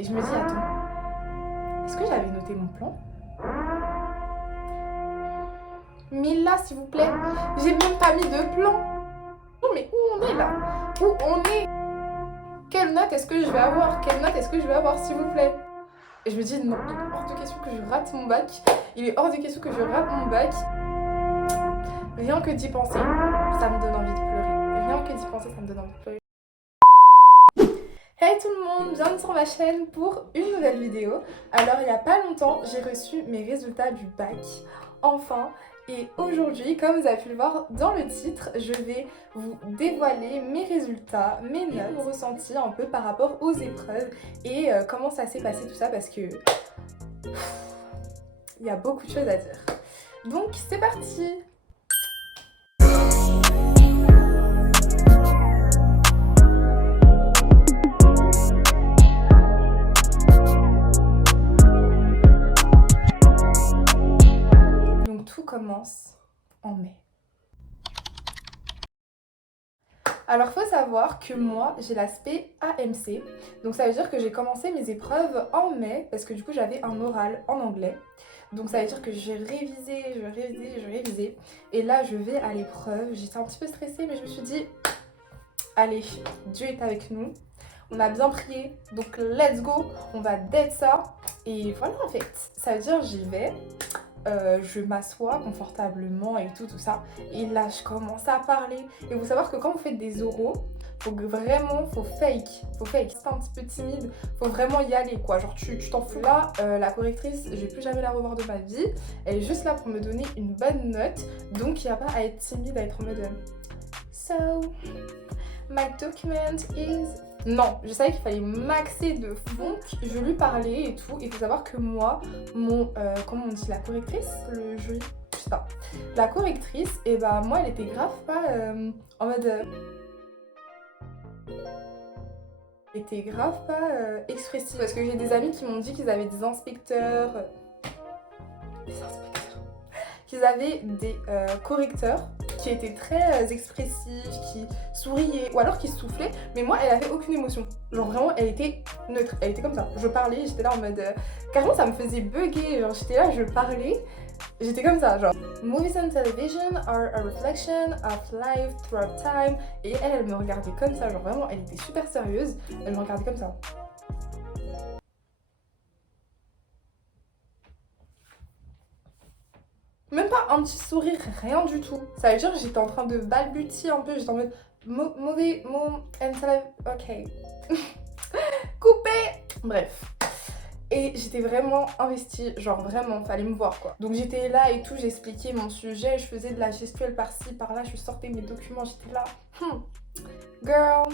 Et je me dis, attends, est-ce que j'avais noté mon plan? Mais là, s'il vous plaît, j'ai même pas mis de plan. Non, mais où on est là? Où on est? Quelle note est-ce que je vais avoir? Quelle note est-ce que je vais avoir, s'il vous plaît? Et je me dis, non, il est hors de question que je rate mon bac. Il est hors de question que je rate mon bac. Rien que d'y penser, ça me donne envie de pleurer. Rien que d'y penser, ça me donne envie de pleurer. Hey tout le monde, bienvenue sur ma chaîne pour une nouvelle vidéo. Alors il n'y a pas longtemps, j'ai reçu mes résultats du bac, enfin. Et aujourd'hui, comme vous avez pu le voir dans le titre, je vais vous dévoiler mes résultats, mes notes, mon ressenti un peu par rapport aux épreuves et comment ça s'est passé tout ça parce que il y a beaucoup de choses à dire. Donc c'est parti! Donc tout commence en mai. Alors faut savoir que moi j'ai l'aspect AMC, donc ça veut dire que j'ai commencé mes épreuves en mai parce que du coup j'avais un oral en anglais. Donc ça veut dire que j'ai révisé et là je vais à l'épreuve. J'étais un petit peu stressée mais je me suis dit allez, Dieu est avec nous. On a bien prié, donc let's go, on va dead ça. Et voilà en fait, ça veut dire j'y vais. Je m'assois confortablement et tout ça. Et là, je commence à parler. Et vous savoir que quand vous faites des oraux, faut fake. C'est un petit peu timide, faut vraiment y aller quoi. Genre, tu t'en fous. Là, la correctrice, je vais plus jamais la revoir de ma vie. Elle est juste là pour me donner une bonne note. Donc, il n'y a pas à être timide, à être en mode So, my document is. Non, je savais qu'il fallait maxer de fond. Je lui parlais et tout. Il faut savoir que moi, comment on dit, la correctrice, le jury, je sais pas. La correctrice, et bah moi, elle était grave pas en mode. Elle était grave pas expressive. Parce que j'ai des amis qui m'ont dit qu'ils avaient des inspecteurs. Qu'ils avaient des correcteurs qui étaient très expressifs, qui souriaient, ou alors qui soufflaient, mais moi elle avait aucune émotion. Genre vraiment elle était neutre, elle était comme ça. Je parlais, j'étais là en mode... carrément ça me faisait bugger, genre j'étais là, je parlais, j'étais comme ça, genre... Movies and television are a reflection of life throughout time. Et elle me regardait comme ça, genre vraiment elle était super sérieuse, elle me regardait comme ça. Même pas un petit sourire, rien du tout. Ça veut dire que j'étais en train de balbutier un peu, j'étais en mode mauvais mot and ok. Coupé. Bref. Et j'étais vraiment investie, genre vraiment, fallait me voir quoi. Donc j'étais là et tout, j'expliquais mon sujet, je faisais de la gestuelle par-ci, par-là, je sortais mes documents, j'étais là. Girl,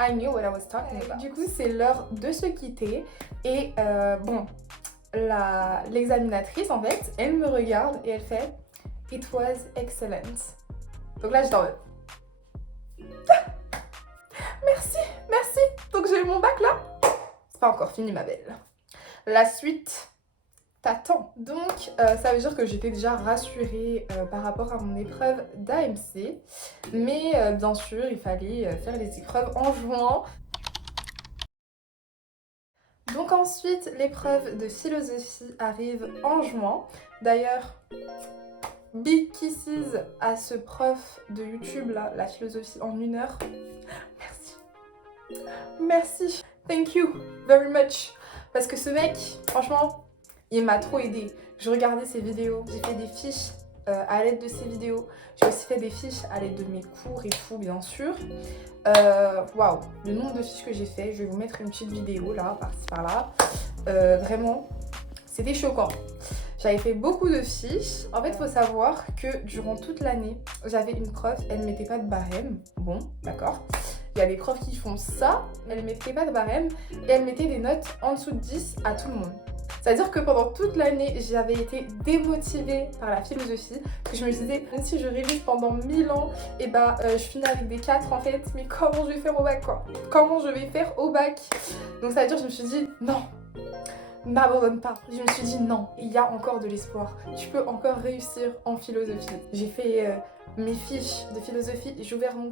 I knew what I was talking about. Du coup, c'est l'heure de se quitter et bon... L'examinatrice en fait, elle me regarde et elle fait It was excellent. Donc là j'étais en mode merci, merci. Donc j'ai eu mon bac là. C'est pas encore fini ma belle. La suite t'attend. Donc ça veut dire que j'étais déjà rassurée par rapport à mon épreuve d'AMC. Mais bien sûr il fallait faire les épreuves en juin. Donc ensuite, l'épreuve de philosophie arrive en juin. D'ailleurs, big kisses à ce prof de YouTube là, la philosophie en 1 heure. Merci. Merci. Thank you very much. Parce que ce mec, franchement, il m'a trop aidé. Je regardais ses vidéos, j'ai fait des fiches à l'aide de ses vidéos. J'ai aussi fait des fiches à l'aide de mes cours et tout, bien sûr. Waouh, le nombre de fiches que j'ai fait, je vais vous mettre une petite vidéo là, par-ci par-là. Vraiment, c'était choquant. J'avais fait beaucoup de fiches. En fait, il faut savoir que durant toute l'année, j'avais une prof, elle ne mettait pas de barème. Bon, d'accord. Il y a des profs qui font ça, elle ne mettait pas de barème et elle mettait des notes en dessous de 10 à tout le monde. C'est-à-dire que pendant toute l'année, j'avais été démotivée par la philosophie, que je me disais, même si je révise pendant 1000 ans, et bah je finis avec des 4 en fait, mais comment je vais faire au bac quoi? Comment je vais faire au bac? Donc ça veut dire que je me suis dit, non, n'abandonne pas. Je me suis dit, non, il y a encore de l'espoir, tu peux encore réussir en philosophie. J'ai fait mes fiches de philosophie, j'ouvrais mon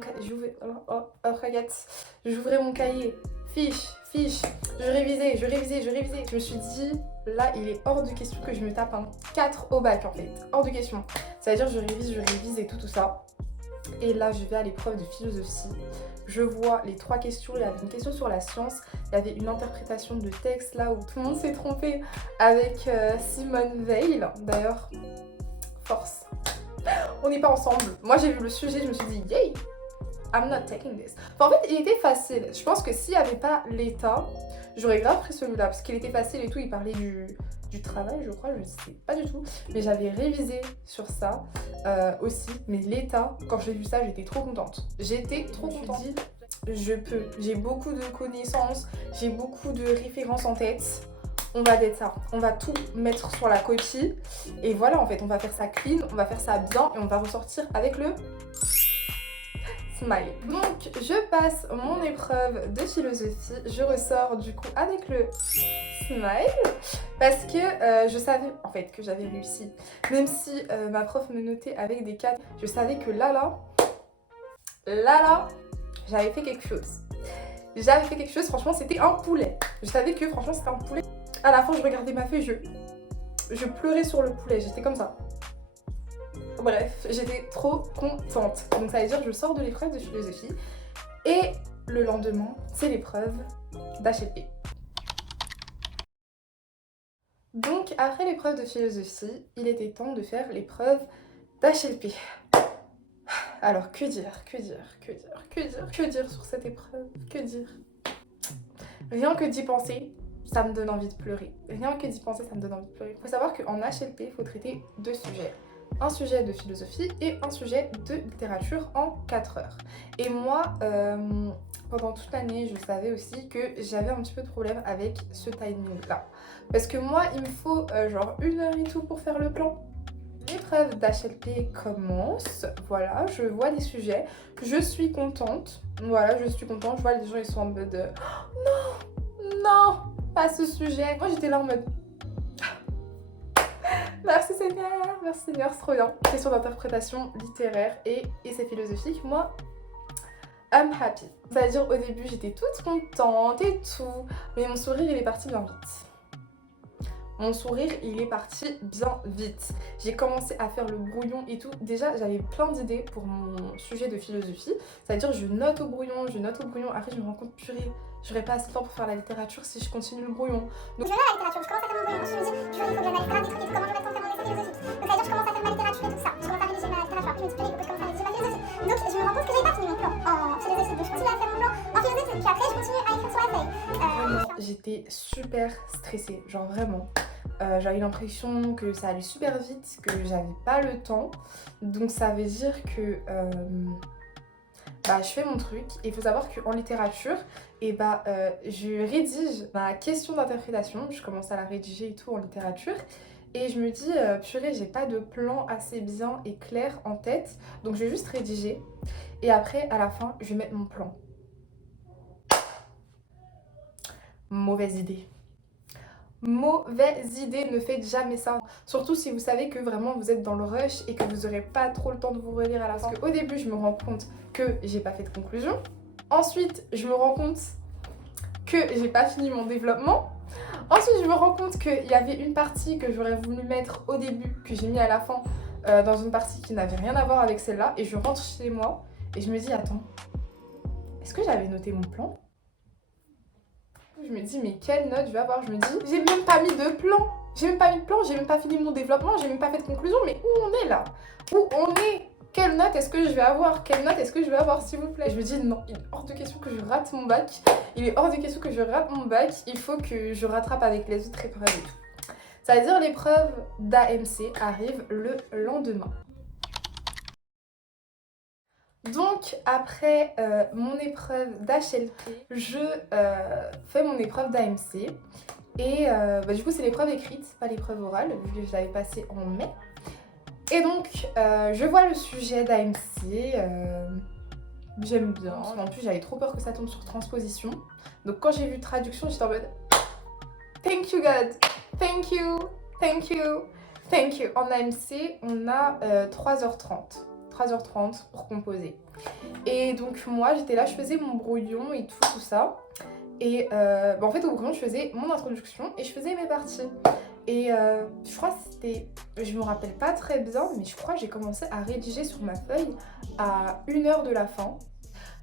cahier, fiche. Je révisais. Je me suis dit, là, il est hors de question que je me tape un 4 au bac en fait. Hors de question. Ça veut dire je révise et tout ça. Et là, je vais à l'épreuve de philosophie. Je vois les 3 questions. Il y avait une question sur la science. Il y avait une interprétation de texte là où tout le monde s'est trompé avec Simone Veil. D'ailleurs, force. On n'est pas ensemble. Moi, j'ai vu le sujet, je me suis dit, yay, I'm not taking this. Enfin, en fait, il était facile. Je pense que s'il n'y avait pas l'état, j'aurais grave pris celui-là parce qu'il était facile et tout. Il parlait du travail, je crois, je ne sais pas du tout. Mais j'avais révisé sur ça aussi. Mais l'état, quand j'ai vu ça, j'étais trop contente. J'étais trop contente. Je peux. J'ai beaucoup de connaissances, j'ai beaucoup de références en tête. On va d'être ça. On va tout mettre sur la copie. Et voilà, en fait, on va faire ça clean, on va faire ça bien et on va ressortir avec le smile. Donc, je passe mon épreuve de philosophie. Je ressors du coup avec le smile parce que je savais en fait que j'avais réussi. Même si ma prof me notait avec des 4, je savais que là, j'avais fait quelque chose. Franchement, c'était un poulet. Je savais que franchement, c'était un poulet. À la fin, je regardais ma feuille, je pleurais sur le poulet, j'étais comme ça. Bref, j'étais trop contente. Donc ça veut dire que je sors de l'épreuve de philosophie et le lendemain, c'est l'épreuve d'HLP. Donc après l'épreuve de philosophie, il était temps de faire l'épreuve d'HLP. Alors que dire sur cette épreuve? Que dire? Rien que d'y penser, ça me donne envie de pleurer. Il faut savoir qu'en HLP, il faut traiter 2 sujets. Un sujet de philosophie et un sujet de littérature en 4 heures. Et moi, pendant toute l'année, je savais aussi que j'avais un petit peu de problème avec ce timing-là. Parce que moi, il me faut genre 1 heure et tout pour faire le plan. L'épreuve d'HLP commence, voilà, je vois les sujets, je suis contente, je vois les gens ils sont en mode non, pas ce sujet. Moi j'étais là en mode merci Seigneur, c'est trop bien. Question d'interprétation littéraire et c'est philosophique, moi I'm happy. C'est-à-dire au début j'étais toute contente et tout, mais mon sourire il est parti bien vite. J'ai commencé à faire le brouillon et tout. Déjà, j'avais plein d'idées pour mon sujet de philosophie. C'est-à-dire, je note au brouillon. Après, je me rends compte, purée, j'aurais pas assez de temps pour faire la littérature si je continue le brouillon. Donc, je vais à la littérature, je commence à faire mon brouillon. Ensuite, je me dis, je vais faut que j'analyse des trucs et tout, comment je vais faire mon essai philosophique. Donc, ça veut dire, je commence à faire ma littérature et tout ça. Je commence à rédiger ma littérature. Après, je me dis, purée, il faut que je commence à rédiger ma philosophie. Donc, je me rends compte que j'avais pas fini mon plan en philosophie. Donc, je continue à faire mon plan en philosophie. Puis après, je continue à écrire sur la feuille. J'étais super stressée, genre vraiment. J'avais l'impression que ça allait super vite, que j'avais pas le temps. Donc ça veut dire que je fais mon truc. Et il faut savoir qu'en littérature, je rédige ma question d'interprétation. Je commence à la rédiger et tout en littérature. Et je me dis, purée, j'ai pas de plan assez bien et clair en tête. Donc je vais juste rédiger. Et après, à la fin, je vais mettre mon plan. Mauvaise idée. Mauvaise idée, ne faites jamais ça. Surtout si vous savez que vraiment vous êtes dans le rush et que vous n'aurez pas trop le temps de vous relire à la fin. Parce qu'au début, je me rends compte que j'ai pas fait de conclusion. Ensuite, je me rends compte que j'ai pas fini mon développement. Ensuite, je me rends compte qu'il y avait une partie que j'aurais voulu mettre au début, que j'ai mis à la fin, dans une partie qui n'avait rien à voir avec celle-là. Et je rentre chez moi et je me dis, attends, est-ce que j'avais noté mon plan ? Je me dis, mais quelle note je vais avoir? Je me dis, j'ai même pas mis de plan. J'ai même pas fini mon développement, j'ai même pas fait de conclusion. Mais où on est là? Où on est? Quelle note est-ce que je vais avoir? S'il vous plaît? Je me dis, non, il est hors de question que je rate mon bac. Il faut que je rattrape avec les autres épreuves et tout. Ça veut dire l'épreuve d'AMC arrive le lendemain. Donc après mon épreuve d'HLP, je fais mon épreuve d'AMC et du coup c'est l'épreuve écrite, pas l'épreuve orale, vu que je l'avais passée en mai. Et donc je vois le sujet d'AMC, j'aime bien, en plus j'avais trop peur que ça tombe sur transposition. Donc quand j'ai vu traduction, j'étais en mode thank you God, thank you. En AMC, on a 3h30 pour composer. Et donc moi j'étais là, je faisais mon brouillon et tout ça. Et en fait, au bout je faisais mon introduction et je faisais mes parties. Et je crois que c'était, je me rappelle pas très bien, mais je crois que j'ai commencé à rédiger sur ma feuille à 1 heure de la fin.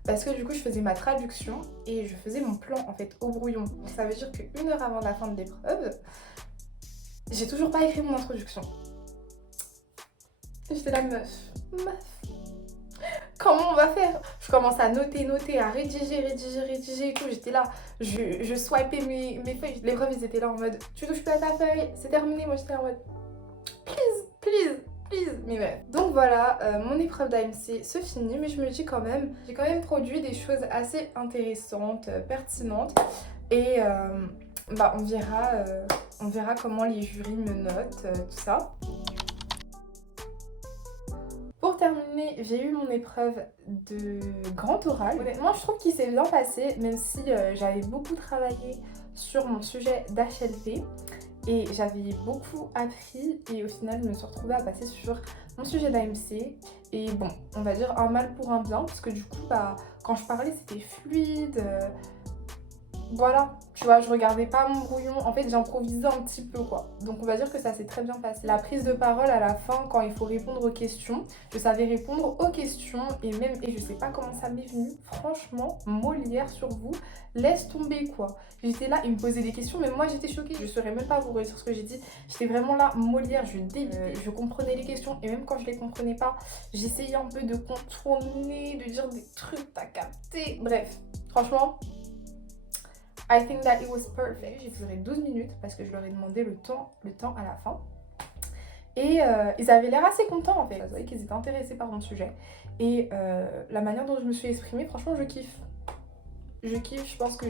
Parce que du coup, je faisais ma traduction et je faisais mon plan en fait au brouillon. Donc ça veut dire que 1 heure avant la fin de l'épreuve, j'ai toujours pas écrit mon introduction. J'étais la meuf. Comment on va faire? Je commence à noter, à rédiger et tout. J'étais là, je swipais mes feuilles. Les profs, ils étaient là en mode, tu touches pas à ta feuille, c'est terminé. Moi, j'étais en mode, please, mais ouais. Donc voilà, mon épreuve d'AMC se finit, mais je me dis quand même, j'ai quand même produit des choses assez intéressantes, pertinentes. Et on verra comment les jurys me notent, tout ça. Pour terminer, j'ai eu mon épreuve de grand oral. Honnêtement, je trouve qu'il s'est bien passé, même si j'avais beaucoup travaillé sur mon sujet d'HLP et j'avais beaucoup appris et au final, je me suis retrouvée à passer sur mon sujet d'AMC. Et bon, on va dire un mal pour un bien, parce que du coup, quand je parlais, c'était fluide. Voilà, tu vois, je regardais pas mon brouillon, en fait j'improvisais un petit peu quoi. Donc on va dire que ça s'est très bien passé. La prise de parole à la fin, quand il faut répondre aux questions, je savais répondre aux questions et je sais pas comment ça m'est venu. Franchement, Molière sur vous, laisse tomber quoi. J'étais là, il me posait des questions, mais moi j'étais choquée. Je saurais même pas vous réussir ce que j'ai dit. J'étais vraiment là, Molière, je comprenais les questions et même quand je les comprenais pas, j'essayais un peu de contourner, de dire des trucs, t'as capté. Bref, franchement... I think that it was perfect. J'ai duré 12 minutes parce que je leur ai demandé le temps à la fin. Et ils avaient l'air assez contents en fait. Vous voyez qu'ils étaient intéressés par mon sujet. Et la manière dont je me suis exprimée, franchement, je kiffe. Je pense que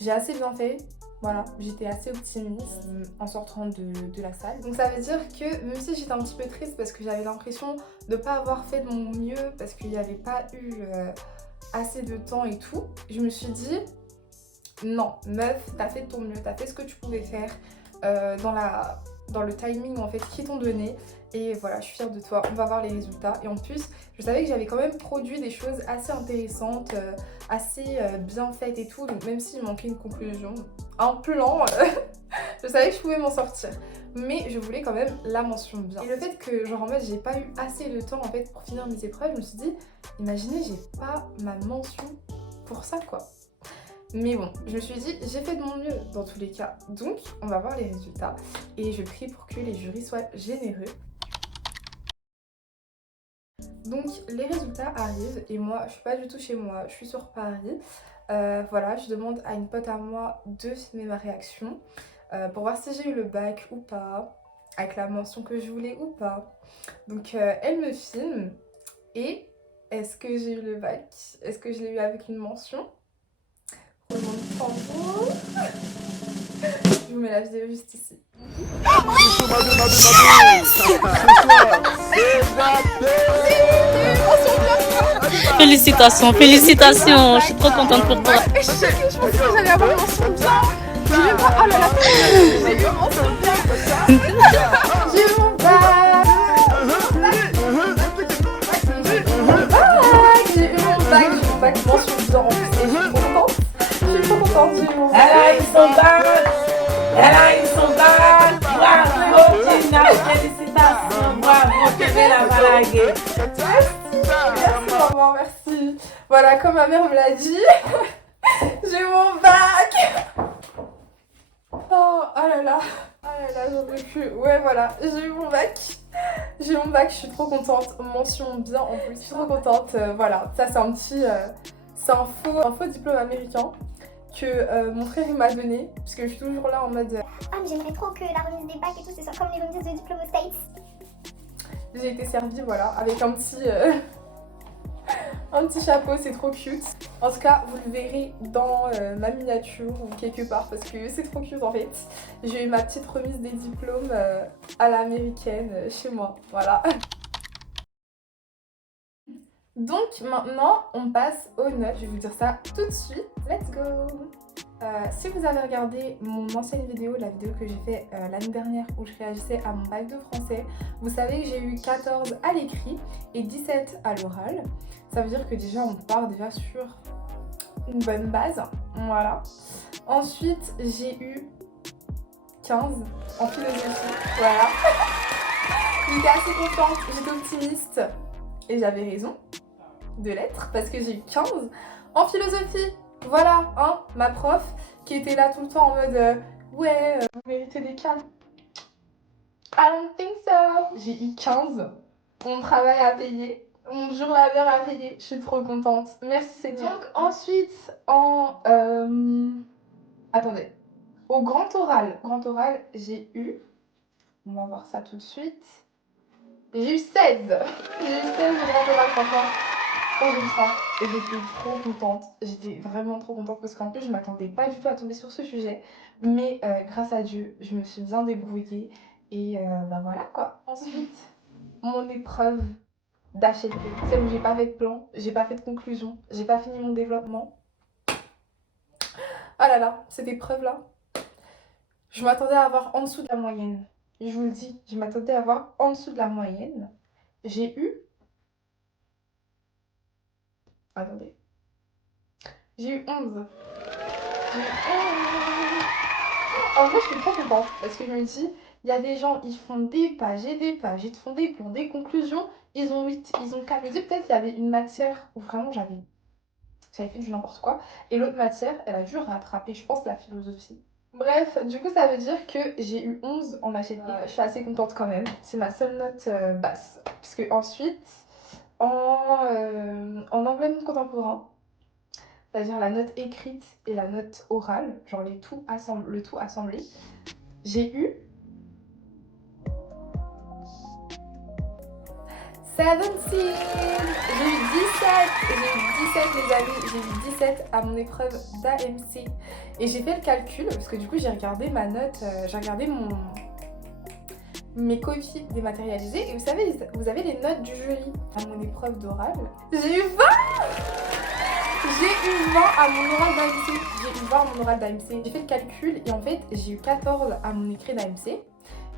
j'ai assez bien fait. Voilà, j'étais assez optimiste en sortant de la salle. Donc ça veut dire que même si j'étais un petit peu triste parce que j'avais l'impression de ne pas avoir fait de mon mieux parce qu'il n'y avait pas eu assez de temps et tout, je me suis dit... Non, meuf, t'as fait de ton mieux, t'as fait ce que tu pouvais faire dans le timing en fait qu'ils t'ont donné. Et voilà, je suis fière de toi, on va voir les résultats. Et en plus, je savais que j'avais quand même produit des choses assez intéressantes, assez bien faites et tout. Donc même s'il manquait une conclusion, un plan, je savais que je pouvais m'en sortir. Mais je voulais quand même la mention bien. Et le fait que genre en mode j'ai pas eu assez de temps en fait pour finir mes épreuves, je me suis dit, imaginez j'ai pas ma mention pour ça quoi. Mais bon, je me suis dit, j'ai fait de mon mieux dans tous les cas. Donc, on va voir les résultats. Et je prie pour que les jurys soient généreux. Donc, les résultats arrivent. Et moi, je suis pas du tout chez moi. Je suis sur Paris. Voilà, je demande à une pote à moi de filmer ma réaction. Pour voir si j'ai eu le bac ou pas. Avec la mention que je voulais ou pas. Donc, elle me filme. Et est-ce que j'ai eu le bac? Est-ce que je l'ai eu avec une mention? Je vous mets la vidéo juste ici. Félicitations, félicitations, je suis trop contente pour toi. Je suis choquée, je pensais que j'allais avoir mention bien. J'ai même pas... Oh là là, j'ai eu mention bien. J'ai eu mon bac. J'ai eu mon bac, mention bien en plus. Et je suis trop contente, j'ai eu mon bac. Elle a eu son bac. Elle a eu son bac. Bravo, Gina. Félicitations. Bravo, tu es la malaguée. Merci maman, merci. Voilà, comme ma mère me l'a dit, j'ai mon bac. Oh là là, j'en peux plus. Ouais, voilà, j'ai eu mon bac. J'ai mon bac, je suis trop contente. Mention bien en plus, je suis trop contente. Voilà, ça c'est un petit... c'est un faux diplôme américain que mon frère il m'a donné. Parce que je suis toujours là en mode... Ah, mais j'aimerais trop que la remise des bacs et tout, c'est comme les remises de diplôme aux States. J'ai été servie, voilà, avec un petit chapeau, c'est trop cute. En tout cas, vous le verrez dans ma miniature ou quelque part parce que c'est trop cute en fait. J'ai eu ma petite remise des diplômes à l'américaine chez moi, voilà. Donc maintenant, on passe aux notes. Je vais vous dire ça tout de suite. Let's go! Si vous avez regardé mon ancienne vidéo, la vidéo que j'ai fait l'année dernière où je réagissais à mon bac de français, vous savez que j'ai eu 14 à l'écrit et 17 à l'oral. Ça veut dire que déjà on part déjà sur une bonne base. Voilà. Ensuite, j'ai eu 15 en philosophie. Voilà. J'étais assez contente, j'étais optimiste. Et j'avais raison de l'être parce que j'ai eu 15 en philosophie. Voilà, hein, ma prof qui était là tout le temps en mode ouais, vous méritez des 15. I don't think so. J'ai eu 15. Mon travail à payer. Mon jour labeur à payer. Je suis trop contente. Merci Seigneur. Donc ensuite, attendez. Au grand oral. Grand oral, j'ai eu... On va voir ça tout de suite. J'ai eu 16. J'ai eu 16 au grand oral, franchement. Quand j'ai vu ça, et j'étais trop contente. J'étais vraiment trop contente parce qu'en plus, je m'attendais pas du tout à tomber sur ce sujet. Mais grâce à Dieu, je me suis bien débrouillée. Et bah voilà quoi. Ensuite, mon épreuve d'HLP. Celle où j'ai pas fait de plan, j'ai pas fait de conclusion, j'ai pas fini mon développement. Ah là là, cette épreuve-là, je m'attendais à avoir en dessous de la moyenne. Je vous le dis, je m'attendais à avoir en dessous de la moyenne. J'ai eu... Attendez. J'ai eu 11. J'ai eu 11. En vrai, je suis trop contente parce que je me dis, il y a des gens, ils font des pages, ils te font des plans, des conclusions, ils ont 8, ils ont 4. Je me dis, peut-être qu'il y avait une matière où vraiment j'avais fait du n'importe quoi. Et l'autre matière, elle a dû rattraper, je pense, la philosophie. Bref, du coup, ça veut dire que j'ai eu 11 en HLP. Je suis assez contente quand même. C'est ma seule note basse. Parce que ensuite, en anglais non contemporain, c'est-à-dire la note écrite et la note orale, genre le tout assemblé, j'ai eu 17. J'ai eu 17 les amis, j'ai eu 17 à mon épreuve d'AMC. Et j'ai fait le calcul, parce que du coup j'ai regardé ma note, j'ai regardé mes copies dématérialisées. Et vous savez, vous avez les notes du jury à mon épreuve d'oral. J'ai eu 20. J'ai eu 20 à mon oral d'AMC. J'ai eu 20 à mon oral d'AMC. J'ai fait le calcul et en fait j'ai eu 14 à mon écrit d'AMC.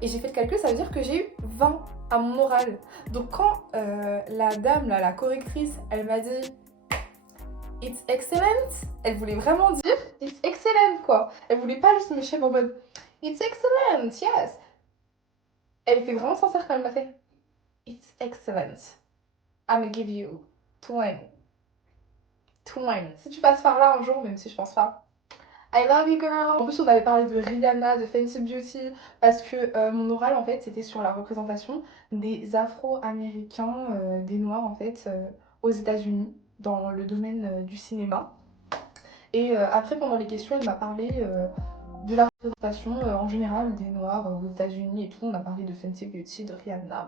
Et j'ai fait le calcul, ça veut dire que j'ai eu 20 à mon oral. Donc quand la dame, là, la correctrice, elle m'a dit « It's excellent », elle voulait vraiment dire « It's excellent » quoi. Elle voulait pas juste me chef en mode « It's excellent, yes ». Elle était vraiment sincère quand elle m'a fait « It's excellent, I'm gonna give you 20. 20. » Si tu passes par là un jour, même si je pense pas. I love you girl. En plus on avait parlé de Rihanna, de Fenty Beauty, parce que mon oral en fait c'était sur la représentation des Afro-Américains, des Noirs en fait, aux États-Unis dans le domaine du cinéma. Et après pendant les questions elle m'a parlé de la représentation en général des Noirs aux États-Unis et tout. On a parlé de Fenty Beauty, de Rihanna,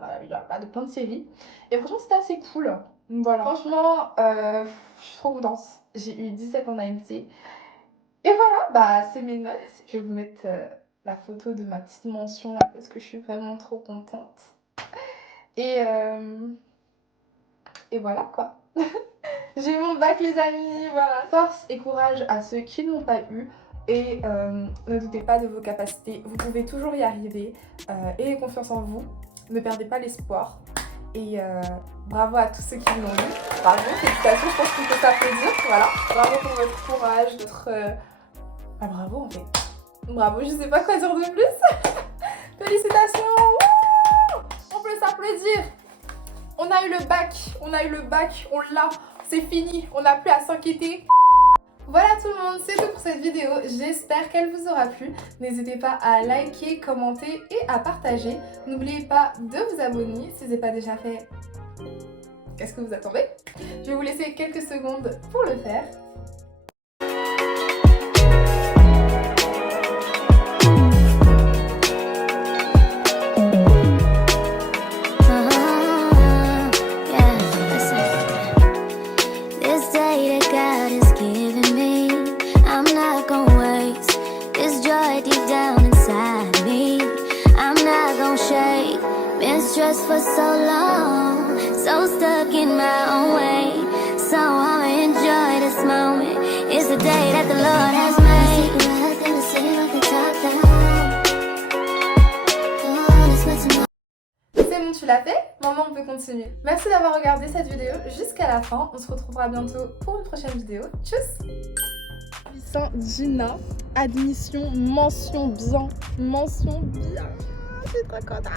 de plein de séries. Et franchement c'était assez cool. Voilà. Franchement je suis trop contente. J'ai eu 17 en AMC. Et voilà, bah c'est mes notes. Je vais vous mettre la photo de ma petite mention là parce que je suis vraiment trop contente. Et voilà quoi. J'ai eu mon bac les amis, voilà. Force et courage à ceux qui ne l'ont pas eu. Et ne doutez pas de vos capacités, vous pouvez toujours y arriver. Ayez confiance en vous, ne perdez pas l'espoir. Et bravo à tous ceux qui l'ont eu. Bravo, félicitations, je pense qu'on peut s'applaudir. Voilà. Bravo pour votre courage, votre... Ah, bravo en fait. Bravo, je sais pas quoi dire de plus. Félicitations. Wouh, on peut s'applaudir. On a eu le bac, on l'a. C'est fini, on n'a plus à s'inquiéter. Voilà tout le monde, c'est tout pour cette vidéo. J'espère qu'elle vous aura plu. N'hésitez pas à liker, commenter et à partager. N'oubliez pas de vous abonner si ce n'est pas déjà fait. Qu'est-ce que vous attendez? Je vais vous laisser quelques secondes pour le faire. Stressed for so long, so stuck in my own way. So I'ma enjoy this moment. It's the day that the Lord has made. C'est bon, tu l'as fait? Maintenant on peut continuer. Merci d'avoir regardé cette vidéo jusqu'à la fin. On se retrouvera bientôt pour une prochaine vidéo. Tchuss! Saint Gina. Admission, mention bien. Mention bien. Je suis trop contente.